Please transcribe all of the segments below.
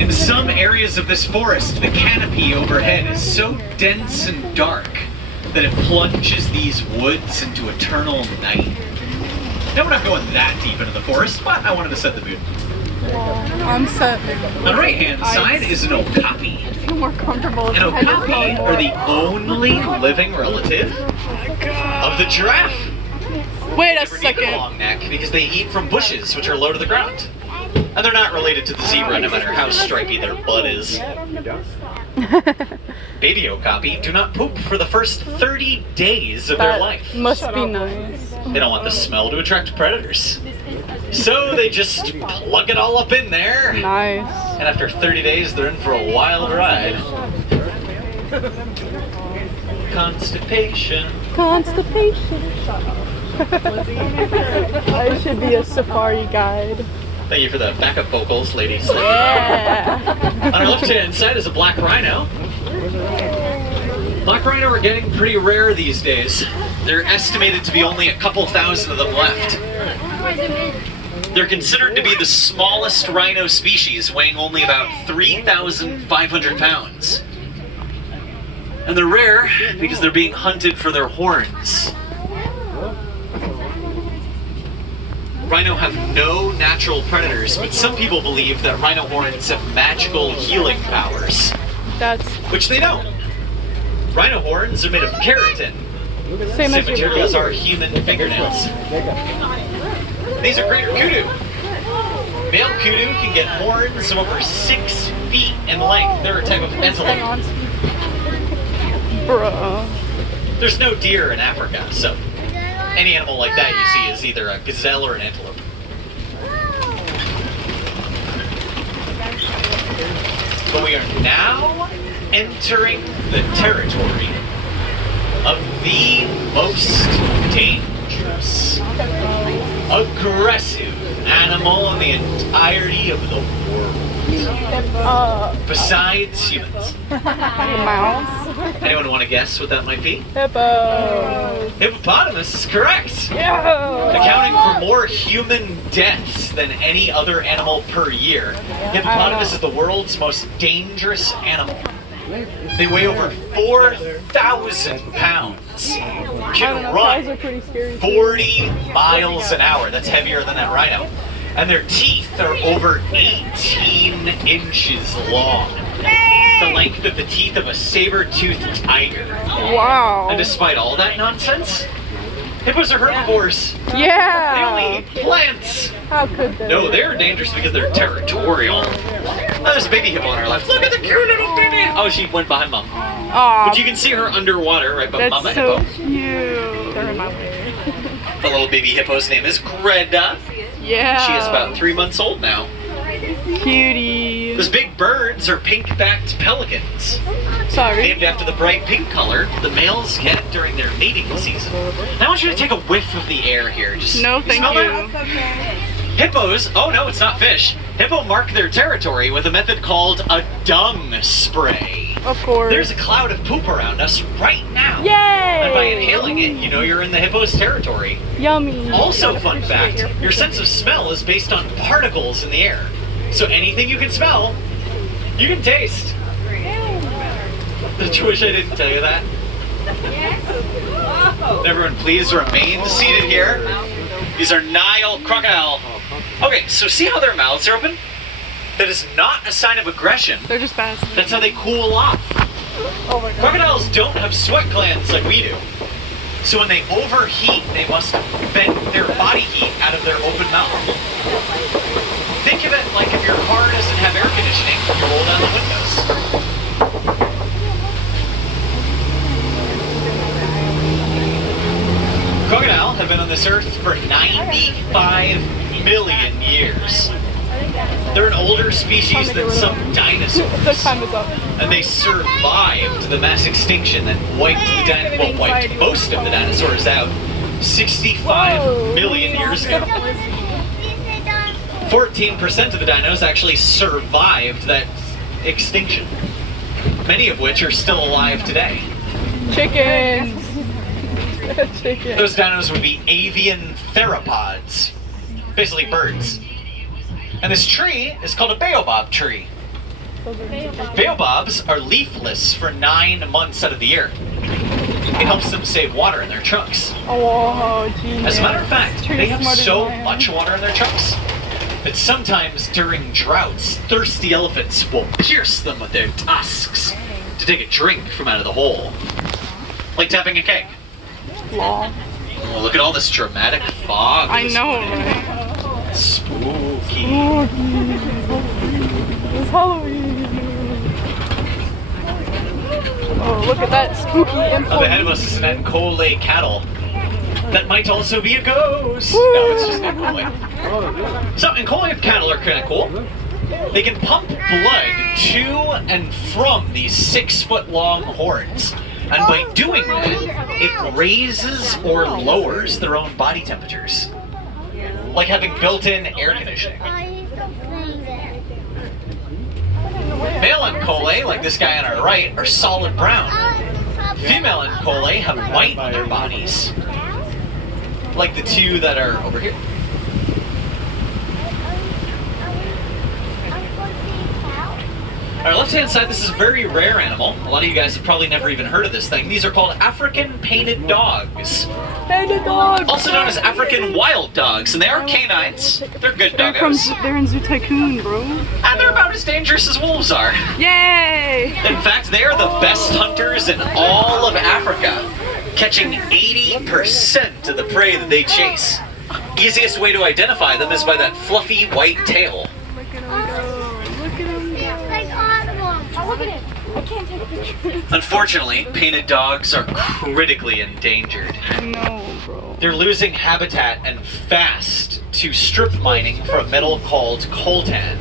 In some areas of this forest, the canopy overhead is so dense and dark that it plunges these woods into eternal night. Now, we're not going that deep into the forest, but I wanted to set the mood. I'm set. On the right-hand side is an okapi. I feel more comfortable. An okapi are the only living relative of the giraffe. Wait a They never need a second. long neck because they eat from bushes, which are low to the ground. And they're not related to the zebra, no matter how stripy their butt is. Baby okapi do not poop for the first 30 days of their life. Must be nice. They don't want the smell to attract predators. So they just plug it all up in there. Nice. And after 30 days, they're in for a wild ride. Constipation. Constipation. I should be a safari guide. Thank you for the backup vocals, ladies. Yeah. On our left-hand side is a black rhino. Black rhino are getting pretty rare these days. They're estimated to be only a couple thousand of them left. They're considered to be the smallest rhino species, weighing only about 3,500 pounds. And they're rare because they're being hunted for their horns. Rhino have no natural predators, but some people believe that rhino horns have magical healing powers, That's which they don't. Rhino horns are made of keratin, same same as material your as our human fingernails. These are greater kudu. Male kudu can get horns of over 6 feet in length. They're a type of antelope. Bruh. There's no deer in Africa, so any animal like that you see is either a gazelle or an antelope. But we are now entering the territory of the most dangerous, aggressive animal in the entirety of the world. Besides humans. Mouse. Anyone want to guess what that might be? Hippo. Hippopotamus is correct. Yeah. Accounting for more human deaths than any other animal per year, hippopotamus is the world's most dangerous animal. They weigh over 4,000 pounds. Can Cows are run pretty scary. 40 miles an hour. That's heavier than that rhino. And their teeth are over 18 inches long. The length of the teeth of a saber-toothed tiger. Wow. And despite all that nonsense, hippos are herbivores. They Yeah. only eat plants. How could they? No, they're dangerous because they're territorial. Oh, there's a baby hippo on our left. Look at the cute little baby. Oh, she went behind mom. Aw, But you can see her underwater right by that's mama so hippo. cute. They're in my way. The little baby hippo's name is Greta. Yeah. She is about 3 months old now. Cutie. Those big birds are pink-backed pelicans. Sorry. Named after the bright pink color the males get during their mating season. Now I want you to take a whiff of the air here. Just No, thank smell you. that? Hippos, oh no, it's not fish. Hippo mark their territory with a method called a dung spray. Of course. There's a cloud of poop around us right now. Yay! And by inhaling it, you know you're in the hippo's territory. Yummy. Also, fun fact, your sense of smell is based on particles in the air. So anything you can smell, you can taste. Did you wish I didn't tell you that? Everyone, please remain seated here. These are Nile crocodile. Okay, so see how their mouths are open? That is not a sign of aggression. They're just fast. That's how they cool off. Oh my god. Crocodiles don't have sweat glands like we do. So when they overheat, they must vent their body heat out of their open mouth. Think of it like if your car doesn't have air conditioning, you roll down the windows. Crocodile have been on this earth for 95 million years. They're an older species than some The dinosaurs. time is up. And they survived the mass extinction that wiped most of the dinosaurs out 65 million years ago. 14% of the dinos actually survived that extinction, many of which are still alive today. Chickens. Chicken. Those dinos would be avian theropods, basically birds. And this tree is called a baobab tree. Baobabs are leafless for 9 months out of the year. It helps them save water in their trunks. Oh, genius. As a matter of fact, Treat they us have smarter so than I am. much water in their trunks that sometimes during droughts, thirsty elephants will pierce them with their tusks to take a drink from out of the hole. Like tapping a keg. Lol. Oh, look at all this dramatic fog. I this know, morning. right? Spooky. It's Halloween. Oh, look at that spooky impulse. Up ahead of us is an Ankole cattle. That might also be a ghost. No, it's just Ankole. So Ankole cattle are kind of cool. They can pump blood to and from these 6-foot-long horns. And by doing that, it raises or lowers their own body temperatures. Like having built-in air conditioning. Male Ankole, like this guy on our right, are solid brown. Female Ankole have white on their bodies. Like the two that are over here. On our left-hand side, this is a very rare animal. A lot of you guys have probably never even heard of this thing. These are called African painted dogs. Painted dogs. Also known as African wild dogs, and they are canines. They're good doggos. They're in Zoo Tycoon, bro. And they're about as dangerous as wolves are. Yay! In fact, they are the best hunters in all of Africa, catching 80% of the prey that they chase. Easiest way to identify them is by that fluffy white tail. Look at him go. Look at him go. Look at it. I can't take pictures. Unfortunately, painted dogs are critically endangered. No, bro. They're losing habitat and fast to strip mining for a metal called coltan,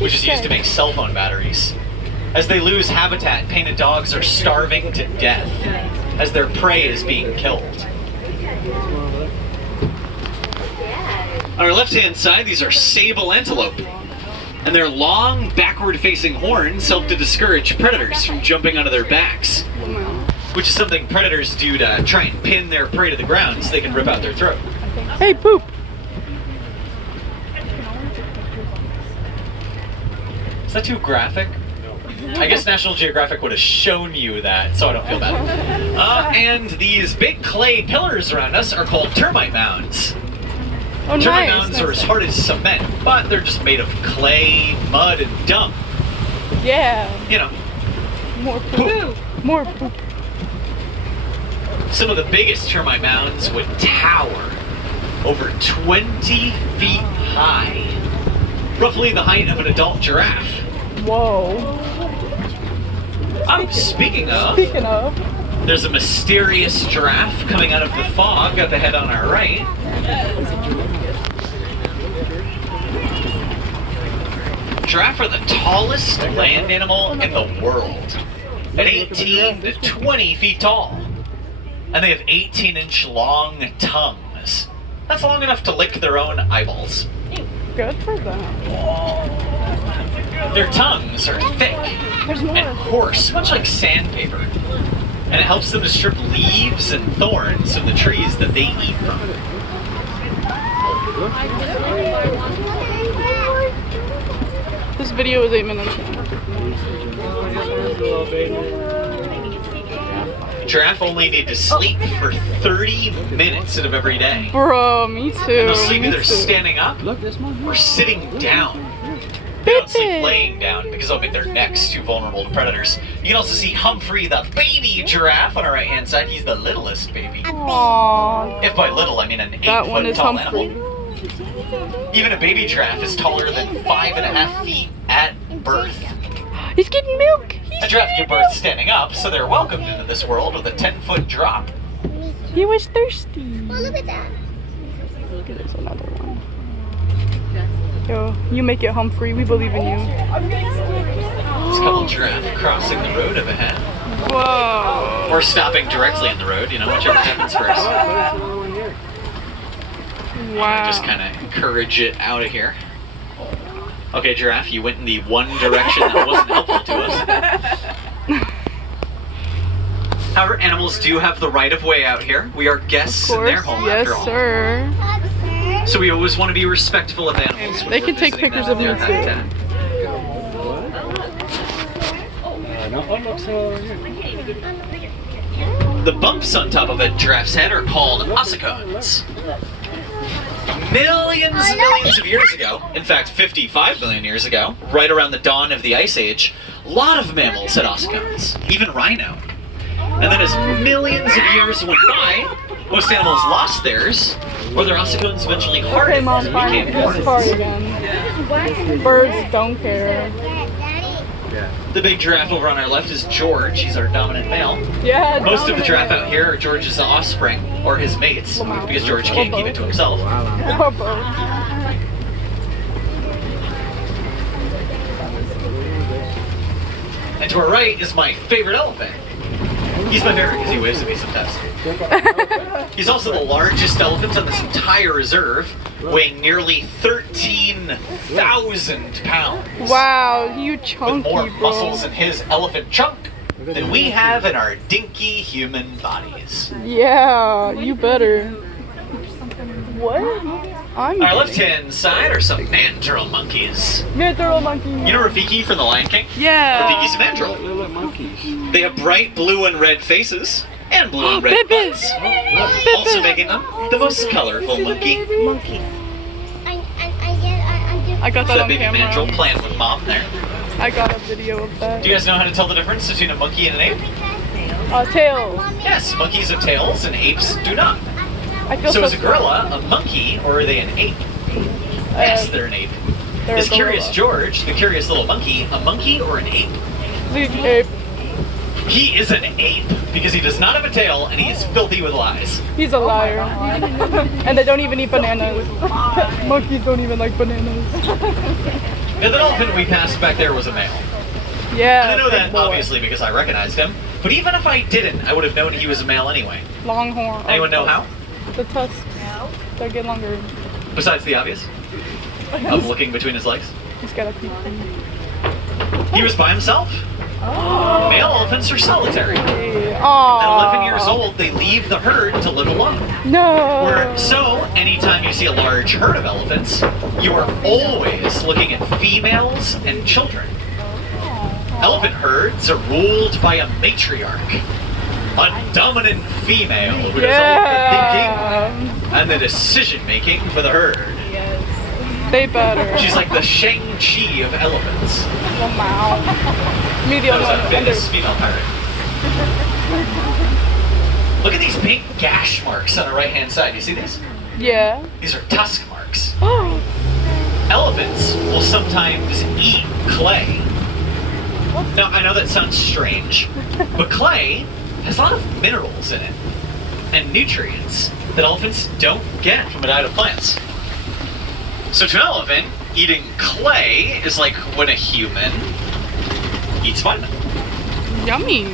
which is used to make cell phone batteries. As they lose habitat, painted dogs are starving to death as their prey is being killed. On our left-hand side, these are sable antelope. And their long, backward-facing horns help to discourage predators from jumping onto their backs, which is something predators do to try and pin their prey to the ground so they can rip out their throat. Hey, poop. Is that too graphic? I guess National Geographic would have shown you that, so I don't feel bad. And these big clay pillars around us are called termite mounds. Oh, Termite nice. mounds are as hard as cement, but they're just made of clay, mud, and dung. Yeah. You know, More poop. More poop. some of the biggest termite mounds would tower over 20 feet high. Roughly the height of an adult giraffe. Whoa. Speaking of, Speaking there's a mysterious giraffe coming out of the fog up ahead on our right. Giraffe are the tallest land animal in the world, at 18 to 20 feet tall. And they have 18-inch long tongues. That's long enough to lick their own eyeballs. Good for them. Their tongues are thick and coarse, much like sandpaper. And it helps them to strip leaves and thorns from the trees that they eat from. This video is 8 minutes long. Giraffe only need to sleep for 30 minutes out of every day. Bro, me too. And they'll sleep me either too. standing up or sitting down. They don't sleep laying down because it'll make their necks too vulnerable to predators. You can also see Humphrey, the baby giraffe, on our right-hand side. He's the littlest baby. Aww. If by little, I mean an That one 8-foot is tall Humphrey. animal. Even a baby giraffe is taller than 5.5 feet at birth. He's getting milk. A giraffe give birth standing up, so they're welcomed into this world with a 10-foot drop. He was thirsty. Oh, look at that. There's another one. Yo, you make it, Humphrey. We believe in you. This couple giraffe crossing the road up ahead. Whoa. Or stopping directly in the road, you know, whichever happens first. Wow. Just kind of encourage it out of here. Okay, giraffe, you went in the one direction that wasn't helpful to us. However, animals do have the right of way out here. We are guests Of in their course, home yes, after all. sir. So we always want to be respectful of animals. when They we're can take visiting pictures them of in me their too. habitat. The bumps on top of a giraffe's head are called ossicones. Millions and millions of years ago, in fact 55 million years ago, right around the dawn of the Ice Age, a lot of mammals had ossicones, even rhino. And then as millions of years went by, most animals lost theirs, or their ossicones eventually Okay, hardened Mom, and fine. became This horns. part again. Birds don't care. The big giraffe over on our left is George. He's our dominant male. Yeah. Most of the giraffe out here are George's offspring, or his mates, because George can't keep it to himself. Or both. And to our right is my favorite elephant. He's my favorite because he waves at me sometimes. He's also the largest elephant on this entire reserve, weighing nearly 13,000 pounds. Wow, you With chunky, more bro. muscles in his elephant chunk than we have in our dinky human bodies. Yeah, you better. What? I'm On our left-hand side are some mandrill monkeys. Mandrill monkey. You know Rafiki from The Lion King? Yeah. Rafiki's a mandrill. They have bright blue and red faces, and blue and red Babies. butts, also making them the most colorful monkey. I got So that that on baby mandrill camera. playing with mom there. I got a video of that. Do you guys know how to tell the difference between a monkey and an ape? Tails. Yes, monkeys have tails and apes do not. I feel So is a smart. gorilla a monkey or are they an ape? Yes, they're an ape. They're Is a Curious gorilla. George, the curious little monkey, a monkey or an ape? Lead ape. He is an ape because he does not have a tail and he is filthy with lies. He's a liar. And they don't even eat bananas. Monkeys don't even like bananas. Now, the elephant we passed back there was a male. Yeah. And I know big that boy. obviously because I recognized him. But even if I didn't, I would have known he was a male anyway. Longhorn. Anyone know how? The tusks. They get longer. Besides the obvious of looking between his legs. He's got a peep. He was by himself. Male elephants are solitary. At Aww. 11 years old, they leave the herd to live alone. No. So, anytime you see a large herd of elephants, you are always looking at females and children. Elephant herds are ruled by a matriarch, a dominant female who does all the Yeah. thinking and the decision making for the herd. They better. She's like the Shang-Chi of elephants. Wow. Me the That only was one a who famous under- female pirate. Look at these pink gash marks on the right-hand side. You see these? Yeah. These are tusk marks. Oh. Elephants will sometimes eat clay. Now, I know that sounds strange, but clay has a lot of minerals in it and nutrients that elephants don't get from a diet of plants. So to an elephant, eating clay is like when a human eats vitamin. Yummy.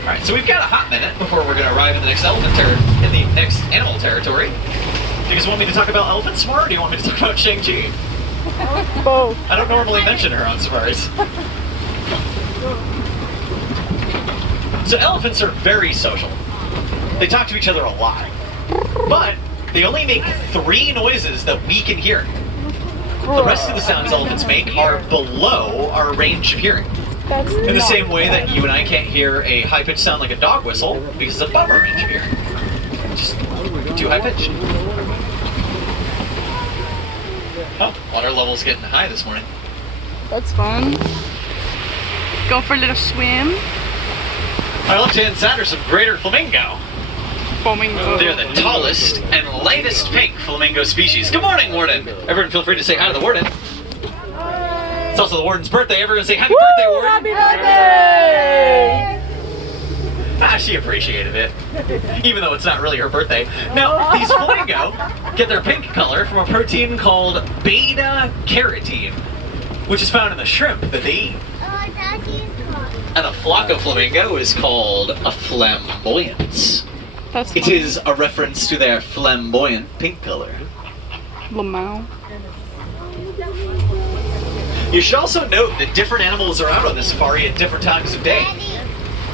All right, so we've got a hot minute before we're going to arrive in the next in the next animal territory. Do you guys want me to talk about elephants more, or do you want me to talk about Shang-Chi? Both. I don't normally mention her on safaris. So elephants are very social. They talk to each other a lot. But they only make 3 noises that we can hear. The rest of the sounds elephants make are below our range of hearing. That's In the not same way that fun. you and I can't hear a high-pitched sound like a dog whistle because it's above our range of hearing. Just too high-pitched. Oh, water level's getting high this morning. That's fun. Go for a little swim. On our left-hand side are some greater flamingo. Flamingo. They're the tallest and lightest pink flamingo species. Good morning, Warden. Everyone feel free to say hi to the Warden. It's also the Warden's birthday. Everyone say happy birthday, Woo! Warden. Happy birthday! She appreciated it, even though it's not really her birthday. Now, these flamingo get their pink color from a protein called beta-carotene, which is found in the shrimp that they eat. And a flock of flamingo is called a flamboyance. That's It is a reference to their flamboyant pink color. Lamau. You should also note that different animals are out on the safari at different times of day.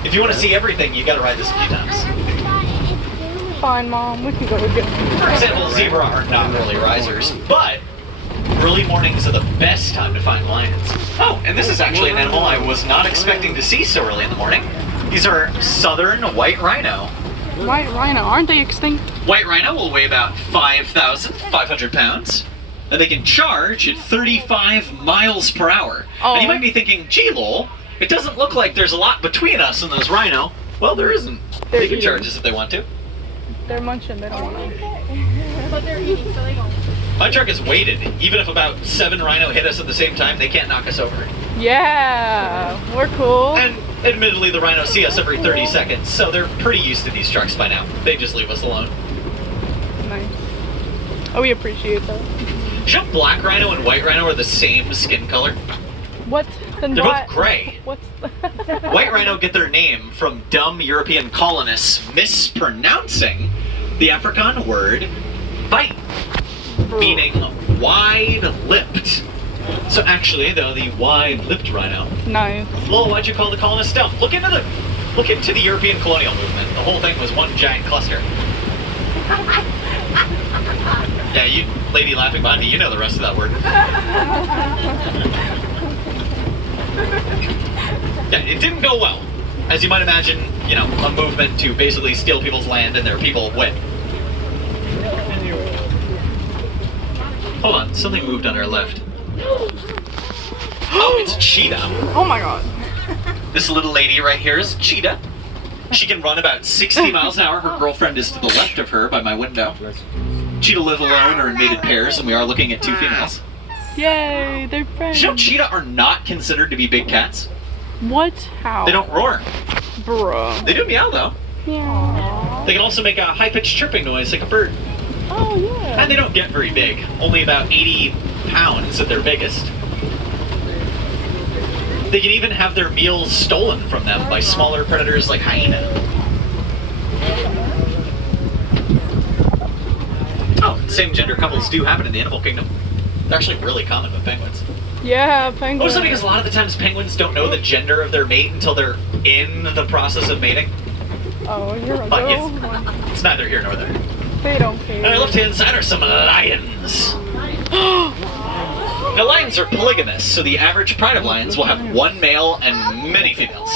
If you want to see everything, you gotta ride this a few times. Fine, Mom. We can go again. For example, zebra are not really risers, but early mornings are the best time to find lions. Oh, and this is actually an animal I was not expecting to see so early in the morning. These are southern white rhino. White rhino, aren't they extinct? White rhino will weigh about 5,500 pounds. And they can charge at 35 miles per hour. Oh. And you might be thinking, gee, lol, it doesn't look like there's a lot between us and those rhino. Well, there isn't. They're They can eating. charge us if they want to. They're munching, they don't want to. But they're eating, so they don't. My truck is weighted. Even if about 7 rhino hit us at the same time, they can't knock us over. Yeah, we're cool. And admittedly, the rhinos see us every 30 seconds, so they're pretty used to these trucks by now. They just leave us alone. Nice. Oh, we appreciate that. Do you know black rhino and white rhino are the same skin color? What? Then They're what? both gray. What's the... White rhino get their name from dumb European colonists mispronouncing the Afrikaans word "weit," meaning wide-lipped. So actually, though, the wide-lipped rhino. Nice. Lol, why'd you call the colonists dumb? Look into the European colonial movement. The whole thing was one giant cluster. Yeah, you lady laughing behind me, you know the rest of that word. Yeah, it didn't go well. As you might imagine, you know, a movement to basically steal people's land and their people win. Hold on, something moved on our left. Oh, it's a cheetah. Oh my god. This little lady right here is a cheetah. She can run about 60 miles an hour. Her girlfriend is to the left of her by my window. Cheetah live alone or in mated pairs, and we are looking at 2 females. Yay, they're friends. Did you know cheetah are not considered to be big cats? What? How? They don't roar. Bruh. They do meow though. Yeah. They can also make a high-pitched chirping noise like a bird. Oh, yeah. And they don't get very big. Only about 80 pounds at their biggest. They can even have their meals stolen from them by smaller predators like hyena. Oh, same-gender couples do happen in the animal kingdom. They're actually really common with penguins. Yeah, penguins. Mostly because a lot of the times penguins don't know the gender of their mate until they're in the process of mating. Oh, you're a But girl. it's neither here nor there. They don't care. On our left-hand side are some lions. Now, lions are polygamous, so the average pride of lions will have one male and many females.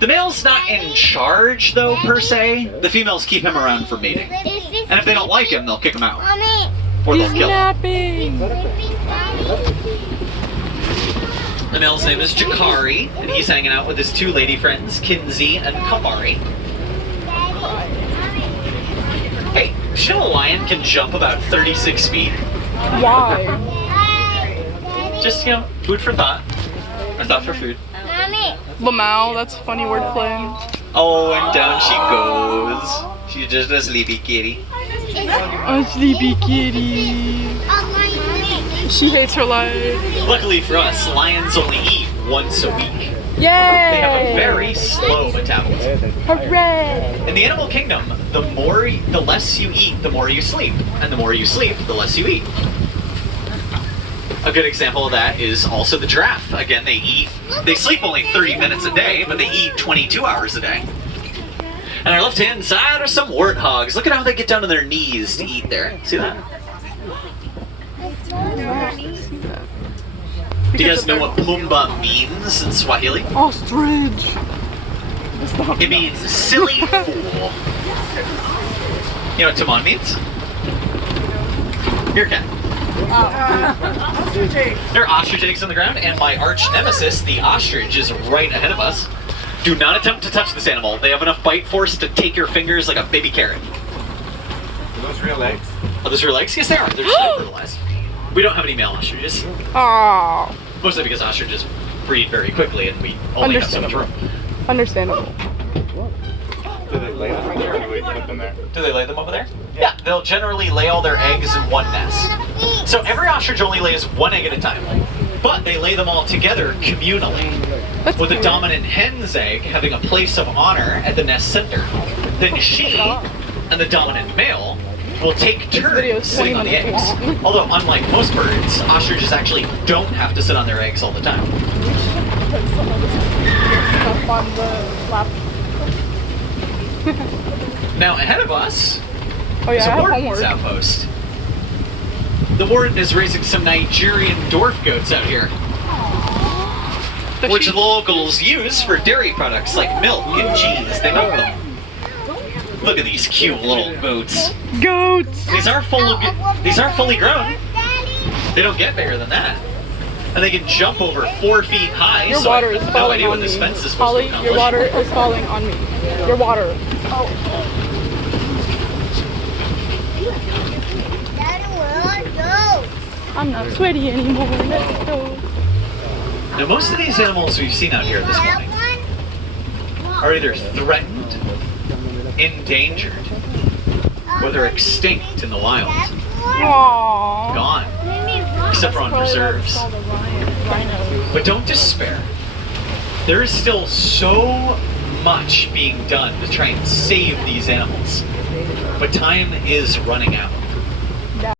The male's not in charge, though, per se. The females keep him around for mating. And if they don't like him, they'll kick him out. Or they'll He's kill him. napping. The male's name is Jakari, and he's hanging out with his 2 lady friends, Kinsey and Kamari. Hey, did you know a lion can jump about 36 feet? Why? Just, you know, food for thought. Or thought for food. Lamau, that's funny wordplay. Oh, and down she goes. She's just a sleepy kitty. Oh, sleepy kitty. She hates her life. Luckily for us, lions only eat once a week. Yay! They have a very slow metabolism. Hooray! In the animal kingdom, the less you eat, the more you sleep. And the more you sleep, the less you eat. A good example of that is also the giraffe. Again, they sleep only 30 minutes a day, but they eat 22 hours a day. And our left-hand side are some warthogs. Look at how they get down to their knees to eat there. See that? Do you guys know what Pumbaa means in Swahili? Ostrich. It means silly fool. You know what Timon means? Meerkat. There are ostrich eggs on the ground, and my arch nemesis, the ostrich, is right ahead of us. Do not attempt to touch this animal. They have enough bite force to take your fingers like a baby carrot. Are those real eggs? Are those real eggs? Yes, they are. They're just not fertilized. We don't have any male ostriches. Oh, Mostly because ostriches breed very quickly, and we only have so much room. understandable. Do they lay them right there, or do we put them there? Do they lay them over there? Yeah, they'll generally lay all their eggs in one nest. So every ostrich only lays 1 egg at a time, but they lay them all together communally, That's with the cute. dominant hen's egg having a place of honor at the nest center. Then she and the dominant male will take video turns is sitting on the 20 minutes eggs. long. Although, unlike most birds, ostriches actually don't have to sit on their eggs all the time. Put some of this stuff on the lap. Now, ahead of us Oh yeah, is I a have warden's homework. outpost. The warden is raising some Nigerian dwarf goats out here, which the locals use for dairy products like milk and cheese. They milk them. Look at these cute little goats. Goats! These are fully grown. They don't get bigger than that. And they can jump over 4 feet high. Your so water I is have no falling idea on what me. this fence is supposed Holly, to your accomplish. water is falling on me. Your water. I'm not sweaty anymore. Let's go. Now, most of these animals we've seen out here this morning are either threatened, endangered, or they're extinct in the wild. Aww. Gone. Except for on preserves. Rhinos. But don't despair. There is still so much being done to try and save these animals. But time is running out.